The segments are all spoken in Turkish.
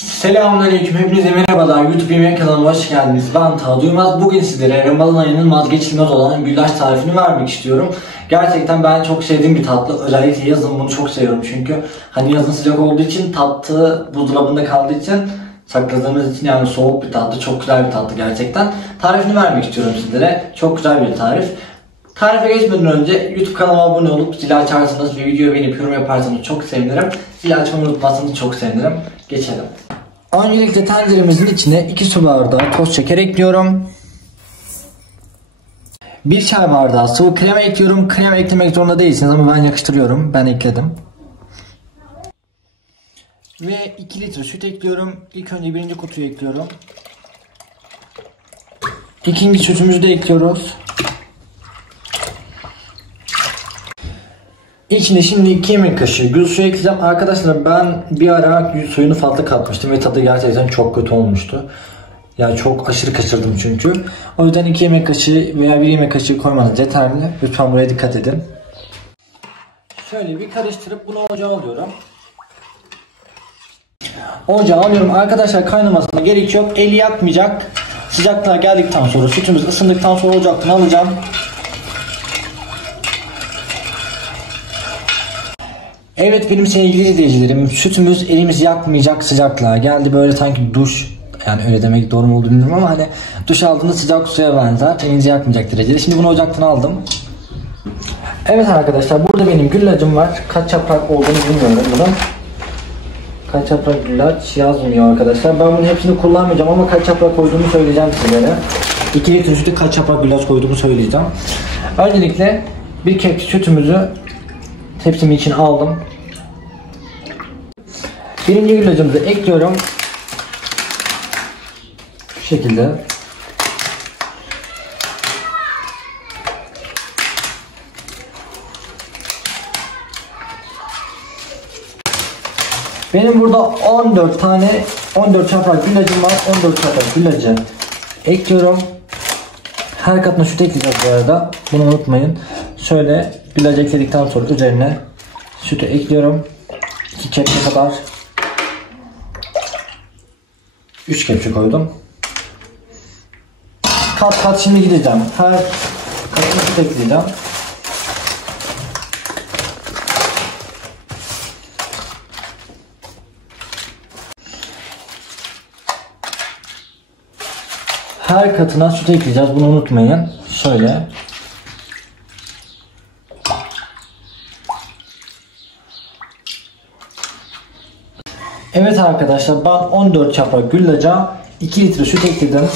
Selamünaleyküm, hepinize merhabalar. YouTube yemek kanalıma hoş geldiniz. Ben Taha Duymaz. Bugün sizlere Ramazan ayının vazgeçilmez olan güllaç tarifini vermek istiyorum. Gerçekten ben çok sevdiğim bir tatlı. Özellikle yazın bunu çok seviyorum çünkü hani yazın sıcak olduğu için, tatlı buzdolabında kaldığı için, sakladığımız için yani soğuk bir tatlı, çok güzel bir tatlı gerçekten. Tarifini vermek istiyorum sizlere. Çok güzel bir tarif. Tarife geçmeden önce YouTube kanalıma abone olup zili açarsanız ve videoyu beğenip yorum yaparsanız çok sevinirim. Zili açmayı unutmazsanız çok sevinirim. Geçelim. Öncelikle tenceremizin içine 2 su bardağı toz şeker ekliyorum. 1 çay bardağı sıvı krema ekliyorum. Krema eklemek zorunda değilsiniz ama ben yakıştırıyorum. Ben ekledim. Ve 2 litre süt ekliyorum. İlk önce birinci kutuyu ekliyorum. İkinci sütümüzü de ekliyoruz. İçine şimdi 2 yemek kaşığı gül suyu ekleyeceğim. Arkadaşlar ben bir ara gül suyunu fazla katmıştım ve tadı gerçekten çok kötü olmuştu. Yani çok aşırı kaçırdım çünkü. O yüzden 2 yemek kaşığı veya 1 yemek kaşığı koymanız yeterli. Lütfen buraya dikkat edin. Şöyle bir karıştırıp bunu ocağa alıyorum. Ocağa alıyorum. Arkadaşlar kaynamasına gerek yok. Eli yakmayacak. Sıcaklığa geldikten sonra, sütümüz ısındıktan sonra ocaktan alacağım. Evet benim sevgili izleyicilerim, sütümüz elimizi yakmayacak sıcaklığa geldi. Böyle sanki duş, yani öyle demek doğru mu olduğunu bilmiyorum ama hani duş aldığında sıcak suya benzer, elinizi yakmayacak derecede. Şimdi bunu ocaktan aldım. Evet arkadaşlar, burada benim güllacım var. Kaç yaprak olduğunu bilmiyorum bunun. Kaç yaprak güllaç yazmıyor arkadaşlar. Ben bunun hepsini kullanmayacağım ama kaç yaprak koyduğumu söyleyeceğim sizlere. 2 litre sütü kaç yaprak güllaç koyduğumu söyleyeceğim. Öncelikle bir kek sütümüzü tepsimin içine aldım. Birinci güllacımızı ekliyorum. Şu şekilde. Benim burada 14 yaprak güllacım var. 14 yaprak güllacı ekliyorum. Her katına süt ekleyeceğiz bu arada. Bunu unutmayın. Şöyle güllacı ekledikten sonra üzerine sütü ekliyorum. 2 kepçe kadar. 3 kepçe koydum. Kat kat şimdi gideceğim. Her katına süt ekleyeceğim. Her katına süt ekleyeceğiz. Bunu unutmayın. Şöyle. Evet arkadaşlar, ben 14 yaprak güllaca 2 litre süt ekledim.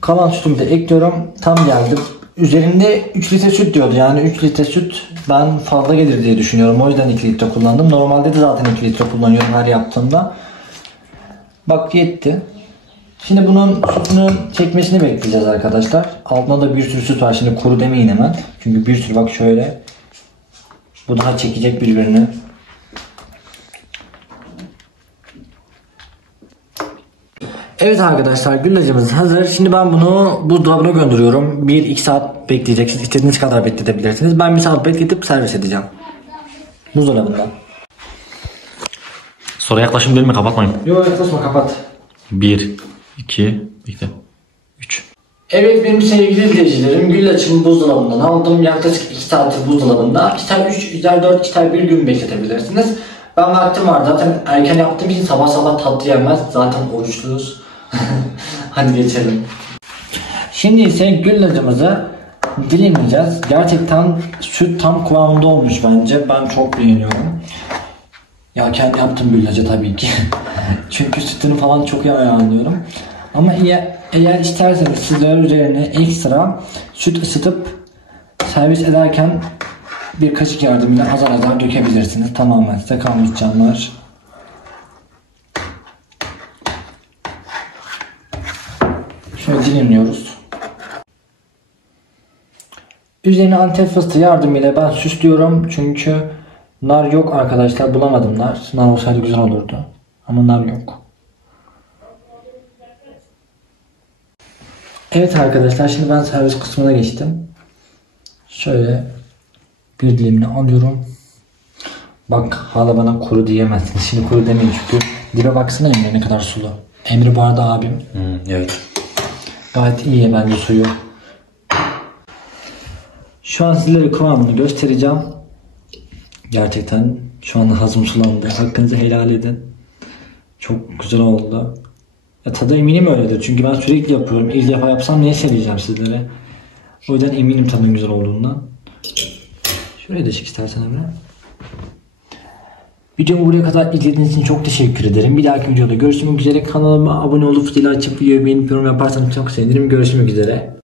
Kalan sütümü de ekliyorum. Tam geldi. Üzerinde 3 litre süt diyordu. Yani 3 litre süt ben fazla gelir diye düşünüyorum. O yüzden 2 litre kullandım. Normalde de zaten 2 litre kullanıyorum her yaptığımda. Bak yetti. Şimdi bunun sütünün çekmesini bekleyeceğiz arkadaşlar. Altında da bir sürü süt var. Şimdi kuru demeyin hemen. Çünkü bir sürü, bak şöyle. Bu daha çekecek birbirini. Evet arkadaşlar, güllacımız hazır. Şimdi ben bunu buzdolabına gönderiyorum. 1-2 saat bekleyeceksiniz. İstediğiniz kadar bekletebilirsiniz. Ben 1 saat bekletip servis edeceğim. Buzdolabında. Sonra yaklaşım değil mi? Kapatmayın. Yok yaklaşma, kapat. 1, 2, bekle. 3. Evet benim sevgili izleyicilerim, güllaçımı buzdolabından aldım. Yaklaşık 2 saattir buzdolabında. İster 3, ister 4, ister 1 gün bekletebilirsiniz. Ben vaktim var zaten, erken yaptığım için sabah sabah tatlı yenmez. Zaten oruçluyuz. Hadi geçelim. Şimdi ise güllacımızı dilimleyeceğiz. Gerçekten süt tam kıvamında olmuş bence. Ben çok beğeniyorum. Ya kendi yaptığım güllaca tabii ki. Çünkü sütünü falan çok iyi ayarlıyorum. Ama eğer isterseniz sizler üzerine ekstra süt ısıtıp servis ederken bir kaşık yardımıyla azar azar dökebilirsiniz. Tamamen size kalmış canlar. Şöyle dilimliyoruz. Üzerine Antep fıstığı yardımıyla ben süslüyorum. Çünkü nar yok arkadaşlar. Bulamadım nar. Nar olsaydı güzel olurdu. Ama nar yok. Evet arkadaşlar, şimdi ben servis kısmına geçtim. Şöyle bir dilimini alıyorum. Bak hala bana kuru diyemezsiniz. Şimdi kuru demeyin çünkü Dibe baksana Emre ne kadar sulu. Emre bu arada abim. Evet. Gayet iyi bence suyu. Şu an sizlere kıvamını göstereceğim. Gerçekten şu an hazım sulandı. Hakkınızı helal edin. Çok güzel oldu. Tadı eminim öyledir. Çünkü ben sürekli yapıyorum. İlk defa yapsam niye söyleyeceğim sizlere. O yüzden eminim tadının güzel olduğundan. Şuraya da çık istersen Emre. Videomu buraya kadar izlediğiniz için çok teşekkür ederim. Bir dahaki videoda görüşmek üzere. Kanalıma abone olup zili açıp videoyu beğenip yorum yaparsanız çok sevinirim. Görüşmek üzere.